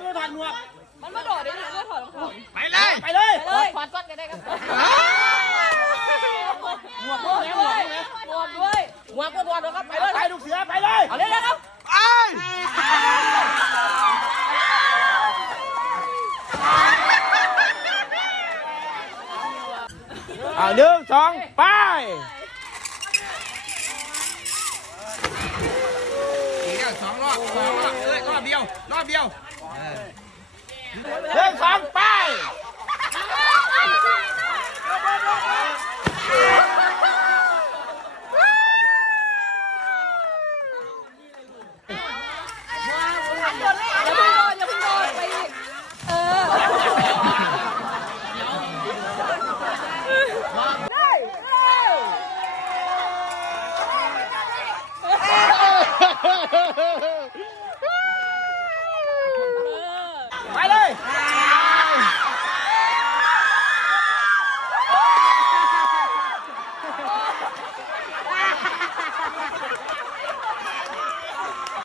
มือถอดหมวก มันมาโดดได้เลยว่าถอดรองเท้าไปเลยไปเลยไปเลยถอดก้อนกันได้ครับหมวกหมวกหมวกหมวกด้วยหมวกก็ถอดแล้วครับไปเลยไปลูกเสือไปเลย เอาเลยนะครับไอ้อ่าหนึ่งสองไป อีกแล้ว สองรอบสองรอบเอ้ยรอบเดียว รอบเดียวหนึ่งสองไป